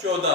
14,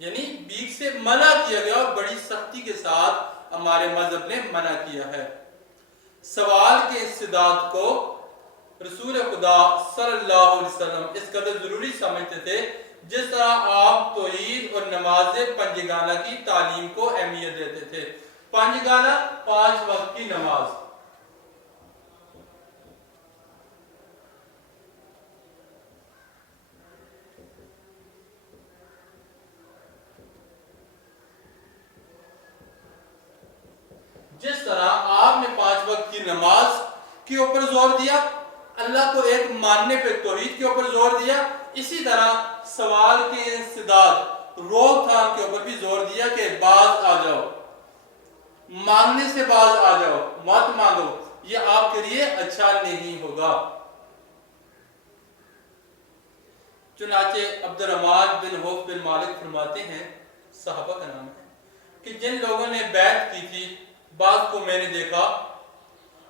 یعنی بھیک سے منع کیا گیا اور بڑی سختی کے ساتھ ہمارے مذہب نے منع کیا ہے۔ سوال کے استعداد کو رسول خدا صلی اللہ علیہ وسلم اس قدر ضروری سمجھتے تھے جس طرح آپ توحید اور نماز پنجگانہ کی تعلیم کو اہمیت دیتے تھے۔ پنجگانہ 5 وقت کی نماز، جس طرح آپ نے 5 وقت کی نماز کے اوپر زور دیا، اللہ کو ایک ماننے پہ توحید کے اوپر زور دیا، اسی طرح سوال کے انسداد روک تھام کے اوپر بھی زور دیا کہ باز آ جاؤ، مانگنے سے باز آ جاؤ، مت مانگو، یہ آپ کے لیے اچھا نہیں ہوگا۔ چنانچہ عبد الرحمن بن عوف بن مالک فرماتے ہیں، صحابہ کا نام ہے، کہ جن لوگوں نے بیعت کی تھی بعض کو میں نے دیکھا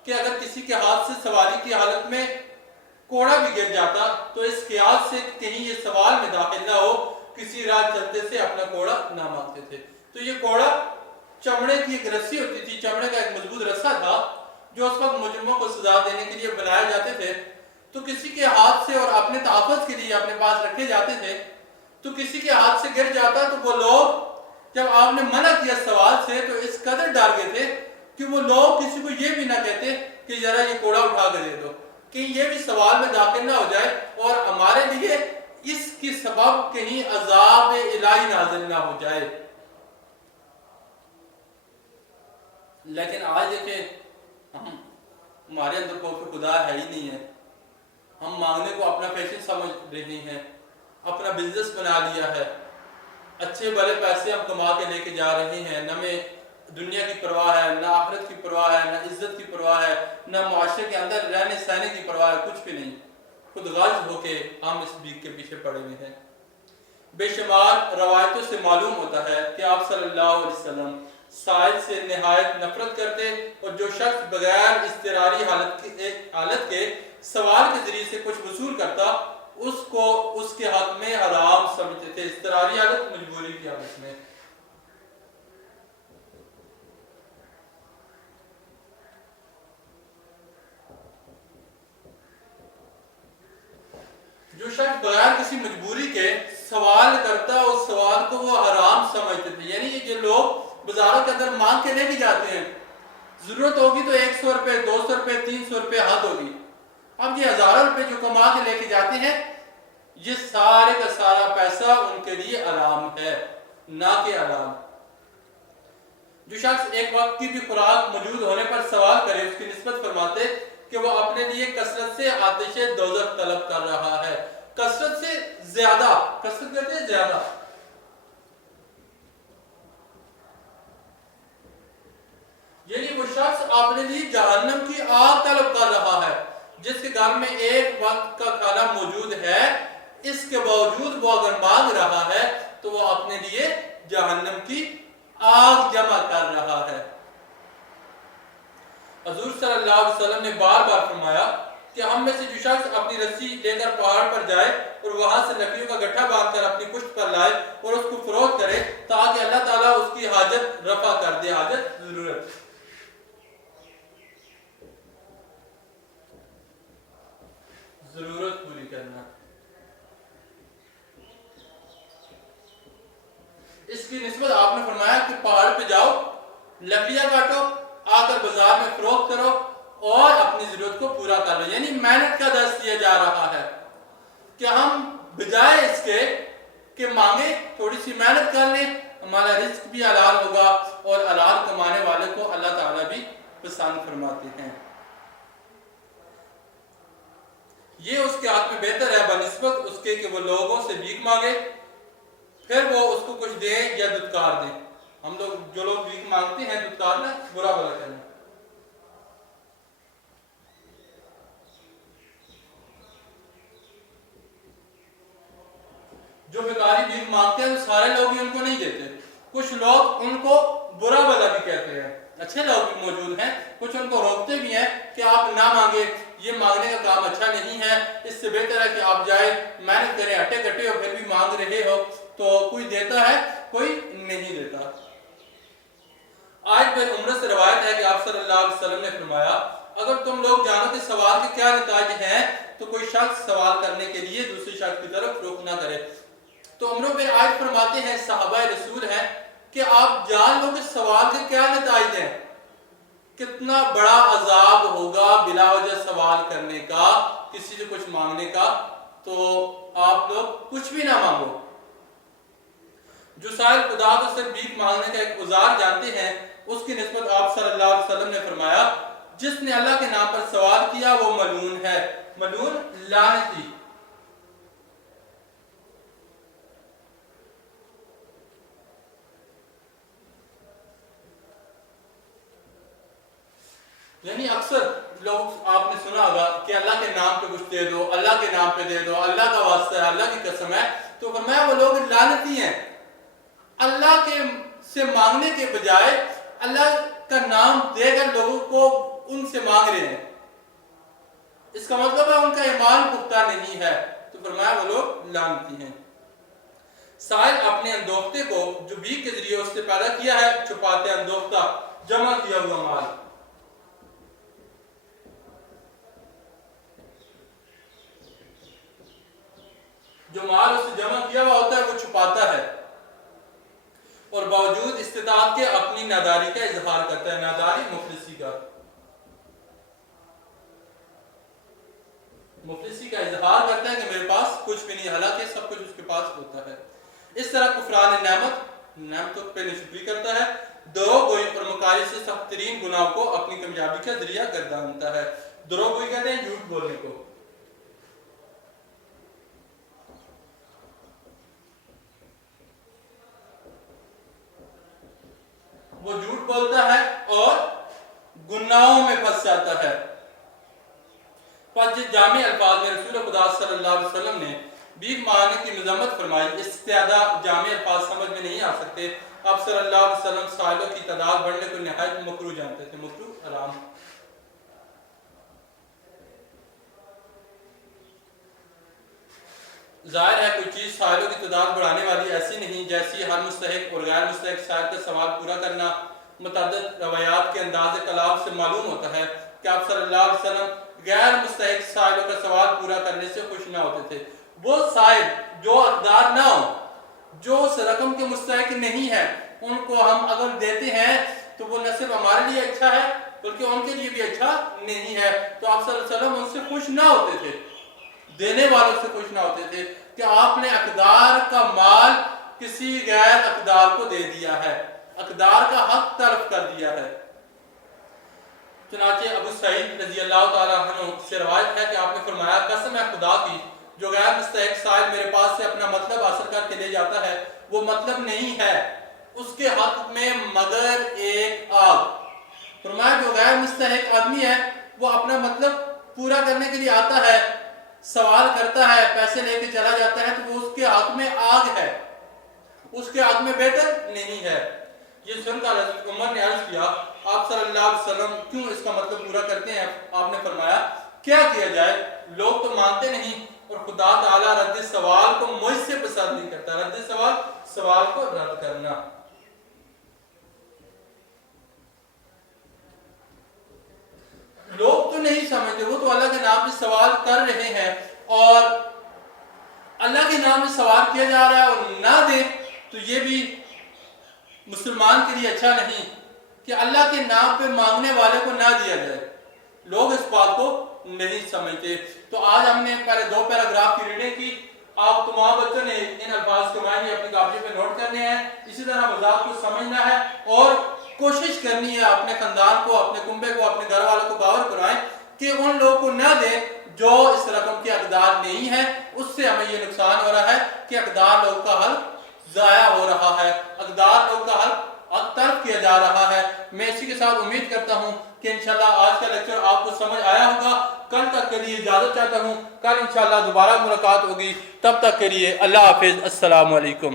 کہ اگر کسی کے ہاتھ سے سواری کی حالت میں کوڑا بھی گر جاتا تو اس خیال سے کہیں یہ سوال میں داخل نہ ہو، کسی راہ چلتے سے اپنا کوڑا نہ مانگتے تھے۔ تو یہ کوڑا چمڑے کی ایک رسی ہوتی تھی، چمڑے کا ایک مضبوط رسہ تھا جو اس وقت مجرموں کو سزا دینے کے لیے بنائے جاتے تھے، تو کسی کے ہاتھ سے اور اپنے تحفظ کے لیے اپنے پاس رکھے جاتے تھے، تو کسی کے ہاتھ سے گر جاتا تو وہ لوگ جب آپ نے منع کیا سوال سے تو اس قدر ڈر گئے تھے کہ وہ لوگ کسی کو یہ بھی نہ کہتے کہ ذرا یہ کوڑا اٹھا کے دے دو، کہ یہ بھی سوال میں داخل نہ ہو جائے اور ہمارے لیے اس کی سبب کہیں عذاب الہی نازل نہ ہو جائے۔ لیکن آج دیکھیں ہمارے اندر خوف خدا ہے ہی نہیں ہے، ہم مانگنے کو اپنا فیشن سمجھ رہے ہیں، اپنا بزنس بنا لیا ہے، اچھے بڑے پیسے ہم کما کے لے کے جا رہے ہیں، نہ میں دنیا کی پرواہ ہے، نہ آخرت کی پرواہ ہے، نہ عزت کی پرواہ ہے، نہ معاشرے کے اندر رہنے سہنے کی پرواہ ہے، کچھ بھی نہیں، خود غرض ہو کے ہم اس بھیک کے پیچھے پڑے ہوئے ہیں۔ بے شمار روایتوں سے معلوم ہوتا ہے کہ آپ صلی اللہ علیہ وسلم سائل سے نہایت نفرت کرتے اور جو شخص بغیر اضطراری حالت کے سوال کے ذریعے سے کچھ وصول کرتا اس کو اس کے حق میں حرام سمجھتے تھے، اضطراری حالت، مجبوری کی حالت میں۔ جو شخص بغیر کسی مجبوری کے سوال کرتا اس سوال کو وہ حرام سمجھتے تھے، یعنی یہ جو لوگ بازاروں کے اندر مانگ کے لے کے جاتے ہیں، ضرورت ہوگی تو 100 روپے 200 روپے 300 روپے حد ہوگی، اب یہ ہزاروں روپے جو کما کے لے کے جاتے ہیں یہ سارے کا سارا پیسہ ان کے لیے حرام ہے، نہ کہ حلال۔ جو شخص ایک وقت کی بھی خوراک موجود ہونے پر سوال کرے اس کی نسبت فرماتے کہ وہ اپنے لیے کثرت سے آتش دوزخ طلب کر رہا ہے، کثرت سے زیادہ، کثرت کہتے ہیں زیادہ، یعنی وہ شخص اپنے لیے جہنم کی آگ طلب کر رہا ہے، جس کے گھر میں ایک وقت کا کھانا موجود ہے، اس کے باوجود وہ اگر مانگ رہا ہے تو وہ اپنے لیے جہنم کی آگ جمع کر رہا ہے۔ حضور صلی اللہ علیہ وسلم نے بار بار فرمایا کہ ہم میں سے جو شخص اپنی رسی لے کر پہاڑ پر جائے اور وہاں سے لکڑیوں کا گٹھا باندھ کر اپنی پشت پر لائے اور اس کو فروخت کرے تاکہ اللہ تعالیٰ اس کی حاجت رفع کر دے، حاجت ضرورت پوری کرنا، اس کی نسبت آپ نے فرمایا کہ پہاڑ پہ جاؤ، لکڑیاں کاٹو، آ کر بازار میں فروخت کرو اور اپنی ضرورت کو پورا کر لو، یعنی محنت کا درس دیا جا رہا ہے کہ ہم بجائے اس کے کہ مانگے تھوڑی سی محنت کر لیں، ہمارا رزق بھی حلال ہوگا اور حلال کمانے والے کو اللہ تعالیٰ بھی پسند فرماتے ہیں۔ یہ اس کے حق میں بہتر ہے بنسبت اس کے کہ وہ لوگوں سے بھیک مانگے پھر وہ اس کو کچھ دیں یا دھتکار دیں۔ ہم لوگ جو لوگ بھیک مانگتے ہیں دھتکارنا، برا بلا کہنا، جو بیکاری بھیک مانگتے ہیں تو سارے لوگ بھی ان کو نہیں دیتے، کچھ لوگ ان کو برا بلا بھی کہتے ہیں، اچھے لوگ بھی موجود ہیں، کچھ ان کو روکتے بھی ہیں کہ آپ نہ مانگے، یہ مانگنے کا کام اچھا نہیں ہے، اس سے بہتر ہے کہ آپ جائے محنت کریں، ہٹے کٹے ہو پھر بھی مانگ رہے ہو تو کوئی دیتا ہے کوئی نہیں دیتا۔ آج پہ عمر سے روایت ہے کہ آپ صلی اللہ علیہ وسلم نے فرمایا اگر تم لوگ جانو کہ سوال کے کیا نتائج ہیں تو کوئی شخص سوال کرنے کے لیے دوسری شخص کی طرف رخ نہ کرے۔ تو عمر بن آج فرماتے ہیں صحابہ رسول ہیں کہ آپ جان لو کہ سوال کے کیا نتائج ہیں، کتنا بڑا عذاب ہوگا بلا وجہ سوال کرنے کا، کسی سے کچھ مانگنے کا، تو آپ لوگ کچھ بھی نہ مانگو۔ جو سائل خدا کو صرف بھیک مانگنے کا ایک عذار جانتے ہیں اس کی نسبت آپ صلی اللہ علیہ وسلم نے فرمایا جس نے اللہ کے نام پر سوال کیا وہ ملعون ہے، ملعون لعنتی۔ یعنی اکثر لوگ آپ نے سنا ہوگا کہ اللہ کے نام پہ کچھ دے دو، اللہ کے نام پہ دے دو، اللہ کا واسطہ ہے، اللہ کی قسم ہے، تو فرمایا وہ لوگ لعنتی ہیں، اللہ کے سے مانگنے کے بجائے اللہ کا نام دے کر لوگوں کو ان سے مانگ رہے ہیں، اس کا مطلب ہے ان کا ایمان پختہ نہیں ہے، تو فرمایا وہ لوگ لعنتی ہیں۔ سائل اپنے اندوختے کو جو بھیک کے ذریعے اس سے پیدا کیا ہے چھپاتے اندوختہ، جمع کیا ہوا مال۔ جو مال اس سے جمع کیا ہوا ہوتا ہے وہ چھپاتا ہے اور باوجود استطاعت کے اپنی ناداری کا اظہار کرتا ہے، ناداری مفلسی کا، مفلسی کا اظہار کرتا ہے کہ میرے پاس کچھ بھی نہیں، حالانکہ سب کچھ اس کے پاس ہوتا ہے۔ اس طرح کفران نعمتوں پہ ناشکری کرتا ہے، دروغ گوئی اور مکاری سے سخت ترین گناہ کو اپنی کامیابی کا ذریعہ گردانتا ہے۔ دروغ گوئی کہتے ہیں جھوٹ بولنے کو۔ وہ جھوٹ بولتا ہے اور گناہوں میں پھنس جاتا ہے۔ پس جامع الفاظ میں رسول خدا صلی اللہ علیہ وسلم نے بھیک مانگنے کی مذمت فرمائی، اس سے زیادہ جامع الفاظ سمجھ میں نہیں آ سکتے۔ آپ صلی اللہ علیہ وسلم سائلوں کی تعداد بڑھنے کو نہایت مکروہ جانتے تھے، مکروہ حرام۔ ظاہر ہے کوئی چیز سائلوں کی تعداد بڑھانے والی ایسی نہیں جیسی ہر مستحق اور غیر مستحق سائل کا سوال پورا کرنا۔ متعدد روایات کے انداز کلام سے معلوم ہوتا ہے کہ آپ صلی اللہ علیہ وسلم غیر مستحق سائلوں کا سوال پورا کرنے سے خوش نہ ہوتے تھے۔ وہ سائل جو حقدار نہ ہو، جو اس رقم کے مستحق نہیں ہے، ان کو ہم اگر دیتے ہیں تو وہ نہ صرف ہمارے لیے اچھا ہے بلکہ ان کے لیے بھی اچھا نہیں ہے۔ تو آپ صلی اللہ علیہ وسلم ان سے خوش نہ ہوتے تھے، دینے والوں سے خوش نہ ہوتے تھے کہ آپ نے اقدار کا مال کسی غیر اقدار کو دے دیا ہے، اقدار کا حق طرف کر دیا ہے۔ چنانچہ ابو سعید رضی اللہ تعالیٰ عنہ سے روایت ہے کہ آپ نے فرمایا قسم ہے خدا کی جو غیر مستحق سائل میرے پاس سے اپنا مطلب حاصل کر کے لے جاتا ہے وہ مطلب نہیں ہے اس کے حق میں مگر ایک آگ۔ فرمایا جو غیر مستحق آدمی ہے وہ اپنا مطلب پورا کرنے کے لیے آتا ہے، سوال کرتا ہے، پیسے لے کے چلا جاتا ہے، تو وہ اس کے حق میں آگ ہے، اس کے حق میں بہتر نہیں ہے۔ یہ سن کر حضرت عمر نے عرض کیا آپ صلی اللہ علیہ وسلم کیوں اس کا مطلب پورا کرتے ہیں؟ آپ نے فرمایا کیا کیا جائے، لوگ تو مانتے نہیں اور خدا تعالیٰ رد سوال کو مجھ سے پسند نہیں کرتا۔ رد سوال، سوال کو رد کرنا۔ لوگ تو نہیں سمجھتے، وہ تو اللہ کے نام سے سوال کر رہے ہیں اور اللہ کے نام سے سوال کیا جا رہا ہے اور نہ دے تو یہ بھی مسلمان کے لیے اچھا نہیں کہ اللہ کے نام پہ مانگنے والے کو نہ دیا جائے۔ لوگ اس بات کو نہیں سمجھتے۔ تو آج ہم نے پہلے 2 پیراگراف کی ریڈنگ کی، آپ تمام بچوں نے ان الفاظ کے معنی اپنی کاپی پہ نوٹ کرنے ہیں، اسی طرح مذاق کو سمجھنا ہے اور کوشش کرنی ہے اپنے خاندان کو، اپنے کنبے کو، اپنے گھر والوں کو باور کرائیں کہ ان لوگوں کو نہ دیں جو اس رقم کے حقدار نہیں ہے۔ اس سے ہمیں یہ نقصان ہو رہا ہے کہ حقدار لوگ کا حق ضائع ہو رہا ہے، حقدار لوگ کا حق طرف کیا جا رہا ہے۔ میں اسی کے ساتھ امید کرتا ہوں کہ انشاءاللہ آج کا لیکچر آپ کو سمجھ آیا ہوگا۔ کل تک کے لیے اجازت چاہتا ہوں، کل انشاءاللہ دوبارہ ملاقات ہوگی، تب تک کے لیے اللہ حافظ، السلام علیکم۔